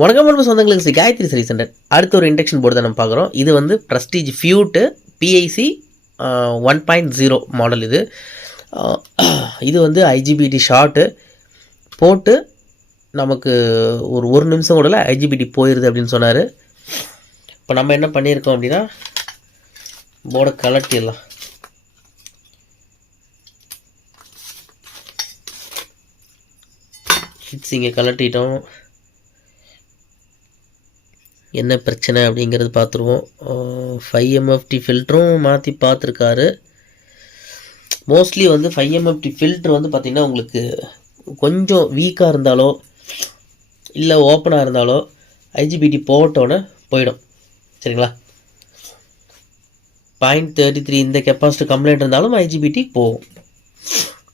வணக்கம் வணக்கம் சொந்தங்களுக்கு ஸ்ரீ காயத்ரி சரி சென்டர் அடுத்த ஒரு இண்டக்ஷன் போர்டு தான் நம்ம பார்க்குறோம் இது வந்து Prestige ஃபியூட்டு PIC one point zero model இது. இது வந்து ஐஜிபிடி ஷார்ட்டு போட்டு நமக்கு ஒரு ஒரு நிமிஷம் கூடல ஐஜிபிடி போயிடுது அப்படின்னு சொன்னார். இப்போ நம்ம என்ன பண்ணியிருக்கோம் அப்படின்னா போர்டை கலட்டிடலாம் ஹிட்ஸ் இங்கே கலட்டிட்டோம் என்ன பிரச்சனை அப்படிங்கிறது பார்த்துருவோம் ஃபைவ் எம்எஃப்டி ஃபில்டரும் மாற்றி பார்த்துருக்காரு மோஸ்ட்லி வந்து ஃபைவ் எம்எஃப்டி ஃபில்ட்ரு வந்து பார்த்திங்கன்னா உங்களுக்கு கொஞ்சம் வீக்காக இருந்தாலோ இல்லை ஓப்பனாக இருந்தாலோ ஐஜிபிடி போட்டோன்னே போயிடும். சரிங்களா? பாயிண்ட் தேர்ட்டி த்ரீ இந்த கெப்பாசிட்டி கம்ப்ளைண்ட் இருந்தாலும் ஐஜிபிடி போகும்.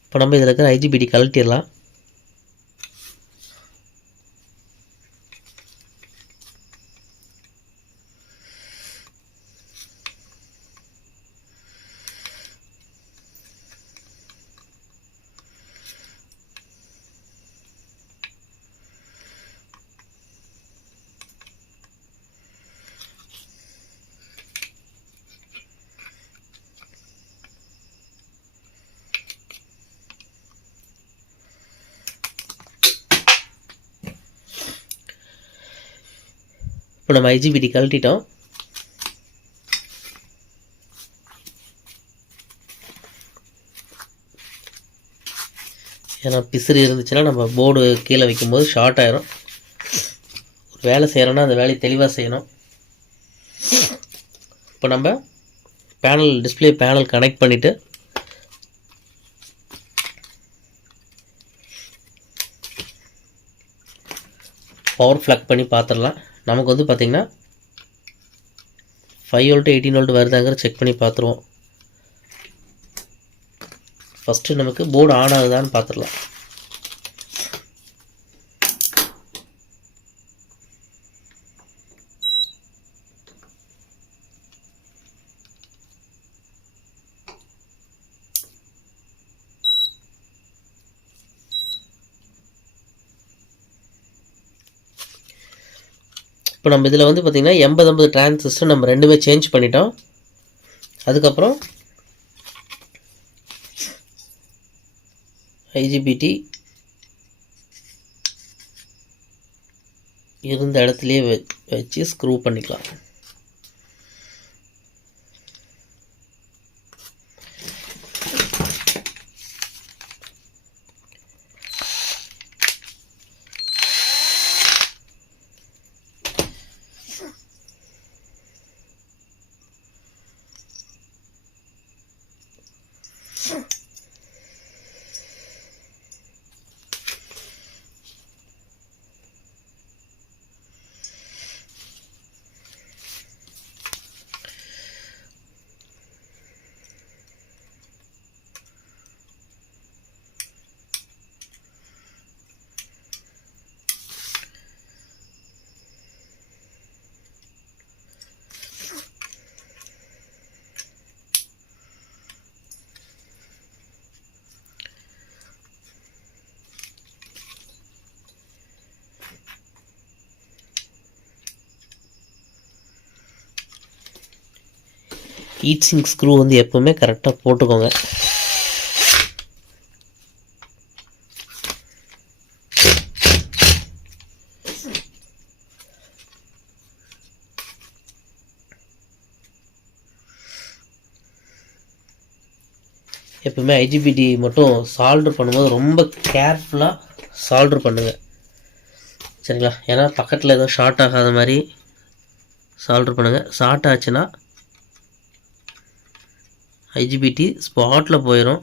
இப்போ நம்ம இதில் இருக்கிற ஐஜிபிடி கழட்டிடலாம். இப்போ நம்ம ஐஜிபிடி கழட்டிட்டோம். ஏன்னா பிசிறு இருந்துச்சுன்னா நம்ம போர்டு கீழே வைக்கும்போது ஷார்ட் ஆயிரும். ஒரு வேலை செய்கிறோன்னா அந்த வேலையை தெளிவாக செய்யணும். இப்போ நம்ம பேனல் டிஸ்ப்ளே பேனல் கனெக்ட் பண்ணிவிட்டு பவர் ஃப்ளக் பண்ணி பார்த்துடலாம் நமக்கு வந்து பார்த்திங்கன்னா ஃபைவ் வோல்ட்டு எயிட்டீன் வோல்ட் வருதாங்கிற செக் பண்ணி பார்த்துருவோம் ஃபஸ்ட்டு நமக்கு போர்டு ஆன் ஆகுதான்னு பார்த்துடலாம் இப்போ நம்ம இதில் வந்து பார்த்திங்கன்னா எண்பது ஐம்பது டிரான்சிஸ்டர் நம்ம ரெண்டுமே சேஞ்ச் பண்ணிட்டோம். அதுக்கப்புறம் ஐஜிபிடி இருந்த இடத்துலையே வச்சு ஸ்க்ரூ பண்ணிக்கலாம். ஹீட் சிங்க் ஸ்க்ரூ வந்து எப்போவுமே கரெக்டாக போட்டுக்கோங்க. எப்பவுமே ஐஜிபிடி மட்டும் சால்ட்ரு பண்ணும்போது ரொம்ப கேர்ஃபுல்லாக சால்ட்ரு பண்ணுங்கள் சரிங்களா? ஏன்னா பக்கத்தில் எதுவும் ஷார்ட் ஆகாத மாதிரி சால்ட்ரு பண்ணுங்கள் ஷார்ட் ஆச்சுன்னா ஐஜிபிடி ஸ்பாட்டில் போயிடும்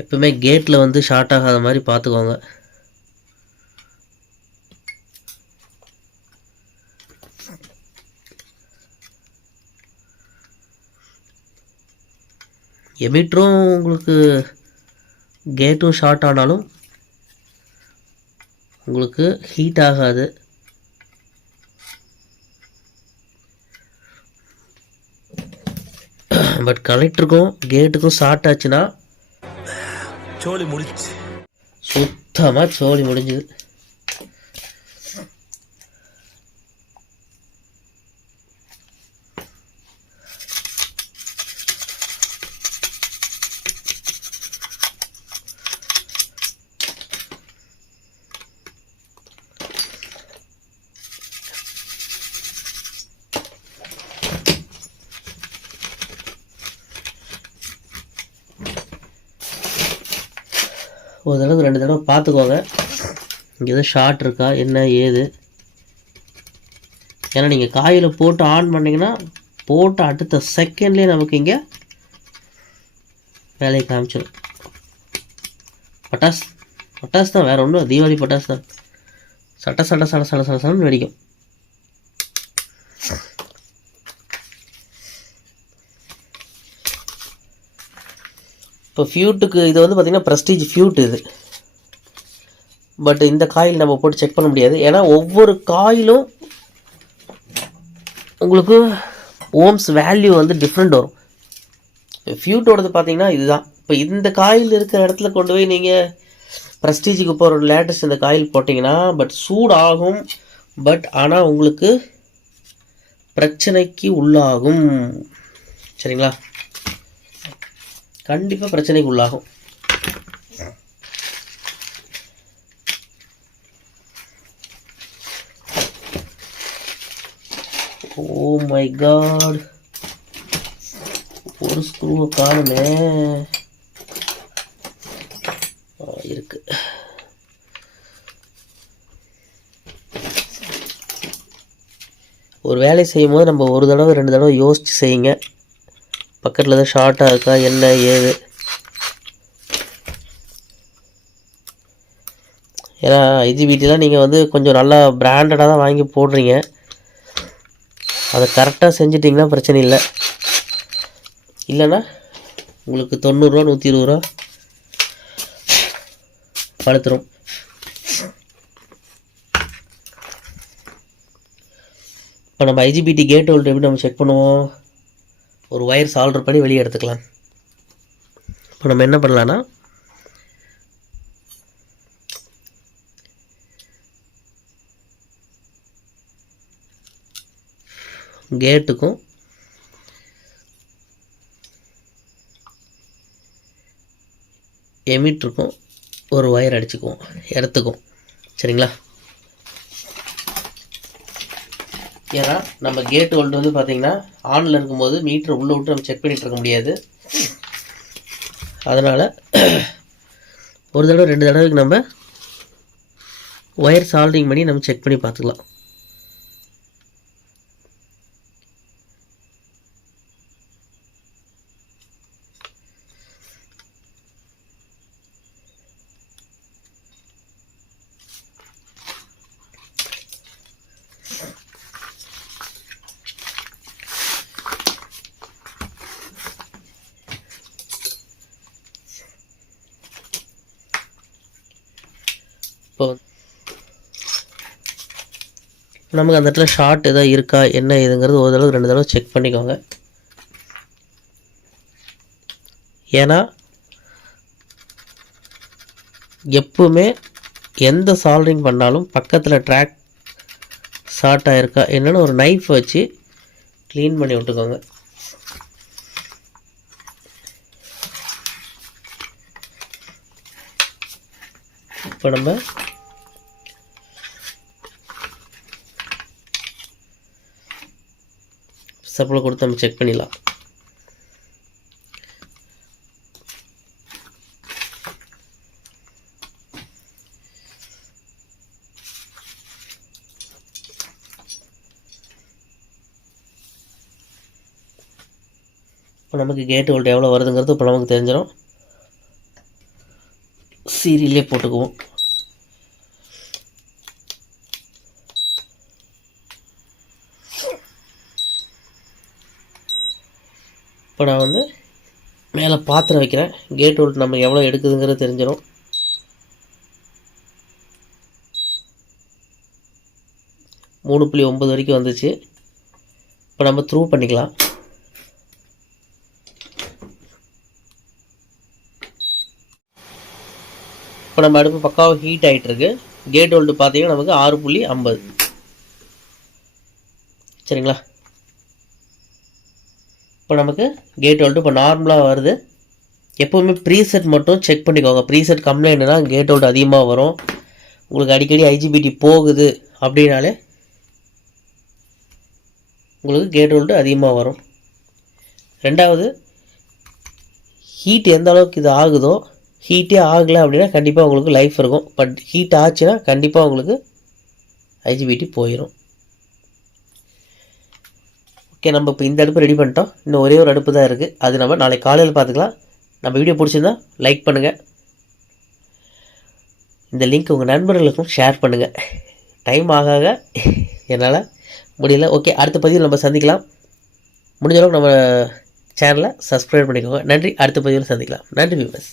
எப்பவுமே கேட்டில் வந்து ஷார்ட் ஆகாத மாதிரி பார்த்துக்கோங்க எமிட்டரும் உங்களுக்கு கேட்டும் ஷார்ட் ஆனாலும் உங்களுக்கு ஹீட் ஆகாது. பட் கலெக்டருக்கும் கேட்டுக்கும் ஷார்ட் ஆச்சுன்னா சோலி முடிச்சு சுத்தமாக சோழி முடிஞ்சுது. ஒரு தடவை ரெண்டு தடவை பார்த்துக்கோங்க. இங்கே எதுவும் ஷார்ட் இருக்கா? என்ன ஏது? ஏன்னா நீங்கள் காயில் போட்டு ஆன் பண்ணிங்கன்னா போட்டு அடுத்த செகண்ட்லேயே நமக்கு இங்கே வேலையை காமிச்சிடும் பட்டாஸ் பட்டாஸ் தான் வேறு ஒன்றும் தீபாவளி பட்டாஸ் தான். சட்ட சட்ட சட சட சட சடன்னு வெடிக்கும். இப்போ ஃபியூட்டுக்கு இது வந்து பார்த்திங்கன்னா ப்ரெஸ்டீஜ் ஃபியூட் இது. பட் இந்த காயில் நம்ம போட்டு செக் பண்ண முடியாது. ஏன்னா ஒவ்வொரு காயிலும் உங்களுக்கு ஓம்ஸ் வேல்யூ வந்து டிஃப்ரெண்ட் வரும். ஃபியூட்டோடது பார்த்தீங்கன்னா இதுதான். இப்போ இந்த காயில் இருக்கிற இடத்துல கொண்டு போய் நீங்கள் ப்ரஸ்டீஜுக்கு போகிற லேட்டஸ்ட் இந்த காயில் போட்டிங்கன்னா பட் சூடாகும். பட் ஆனால் உங்களுக்கு பிரச்சனைக்கு உள்ளாகும். சரிங்களா? கண்டிப்பாக பிரச்சனைக்கு உள்ளாகும் ஓ oh மை காட் ஒரு ஸ்க்ரூவை காணுமே. இருக்கு. ஒரு வேலை செய்யும் போது நம்ம ஒரு தடவை ரெண்டு தடவை யோசித்து செய்யுங்க. பக்கத்தில் தான் ஷார்ட்டாக இருக்கா? என்ன? ஏது? ஏன்னா ஐஜிபிடிலாம் நீங்கள் வந்து கொஞ்சம் நல்லா பிராண்டடாக தான் வாங்கி போடுறீங்க. அதை கரெக்டாக செஞ்சிட்டிங்கன்னா பிரச்சனை இல்லை. இல்லைன்னா உங்களுக்கு தொண்ணூறுரூவா நூற்றி இருபது ரூபா படுத்துரும். இப்போ நம்ம ஐஜிபிடி கேட் ஹோல்டர் எப்படி நம்ம செக் பண்ணுவோம்? ஒரு ஒயர் சால்டர் பண்ணி வெளியே எடுத்துக்கலாம். இப்போ நம்ம என்ன பண்ணலான்னா கேட்டுக்கும். எமிட்ருக்கும் ஒரு ஒயர் அடிச்சுக்குவோம் இடத்துக்கும் சரிங்களா? ஏன்னா நம்ம கேட் ஹோல்டு வந்து பார்த்தீங்கன்னா ஆனில் இருக்கும்போது மீட்டர் உள்ளே விட்டு நம்ம செக் பண்ணிகிட்டு இருக்க முடியாது. அதனால் ஒரு தடவை ரெண்டு தடவைக்கு நம்ம ஒயர் சால்டிங் பண்ணி நம்ம செக் பண்ணி பார்த்துக்கலாம். இப்போ நமக்கு அந்த இடத்துல ஷார்ட் எதாவது இருக்கா என்ன ஏதுங்கிறது ஒரு தடவை ரெண்டு தடவை செக் பண்ணிக்கோங்க. ஏன்னா எப்பவுமே எந்த சால்ரிங் பண்ணாலும் பக்கத்தில் ட்ராக் ஷார்ட் ஆகிருக்கா என்னென்னு ஒரு நைஃப் வச்சு க்ளீன் பண்ணி விட்டுக்கோங்க. இப்போ நம்ம சப்ளை கொடுத்து நம்ம செக் பண்ணிடலாம். இப்போ நமக்கு கேட்டு வோல்ட் எவ்வளோ வருதுங்கிறது இப்போ நமக்கு தெரிஞ்சிடும் சீரியல்லே போட்டுக்குவோம். இப்போ நான் வந்து மேலே பாத்திரம் வைக்கிறேன். கேட் வோல்ட் நம்ம எவ்வளோ எடுக்குதுங்கிறது தெரிஞ்சிடும். மூணு புள்ளி ஒம்பது வரைக்கும் வந்துச்சு. இப்போ நம்ம த்ரூ பண்ணிக்கலாம். இப்போ நம்ம அடுப்பு பக்காவாக ஹீட் ஆகிட்டு இருக்கு கேட் ஹோல்டு பார்த்தீங்கன்னா நமக்கு ஆறு புள்ளி ஐம்பது. சரிங்களா? இப்போ நமக்கு கேட் ஹோல்டு இப்போ நார்மலாக வருது. எப்போவுமே ப்ரீசெட் மட்டும் செக் பண்ணிக்கோங்க. ப்ரீசெட் கம்ப்ளைண்ட்னா கேட் ஹோல்டு அதிகமாக வரும். உங்களுக்கு அடிக்கடி ஐஜிபிடி போகுது அப்படின்னாலே உங்களுக்கு கேட் ஹோல்டு அதிகமாக வரும். ரெண்டாவது ஹீட் எந்த அளவுக்கு இது ஆகுதோ ஹீட்டே ஆகலை அப்படின்னா கண்டிப்பாக உங்களுக்கு லைஃப் இருக்கும். பட் ஹீட் ஆச்சுன்னா கண்டிப்பாக உங்களுக்கு ஐஜிபிடி போயிடும் ஓகே நம்ம இப்போ இந்த அடுப்பு ரெடி பண்ணிட்டோம். இன்னும் ஒரே ஒரு அடுப்பு தான் இருக்குது அது நம்ம நாளைக்கு காலையில் பார்த்துக்கலாம். நம்ம வீடியோ பிடிச்சிருந்தா லைக் பண்ணுங்கள் இந்த லிங்க் உங்கள் நண்பர்களுக்கும் ஷேர் பண்ணுங்கள் டைம் ஆக ஆக என்னால் முடியல. ஓகே அடுத்த பதிவில் நம்ம சந்திக்கலாம். முடிஞ்சளவுக்கு நம்ம சேனலை சப்ஸ்கிரைப் பண்ணிக்கோங்க. நன்றி. அடுத்த பதிவில் சந்திக்கலாம். நன்றி வியூவர்ஸ்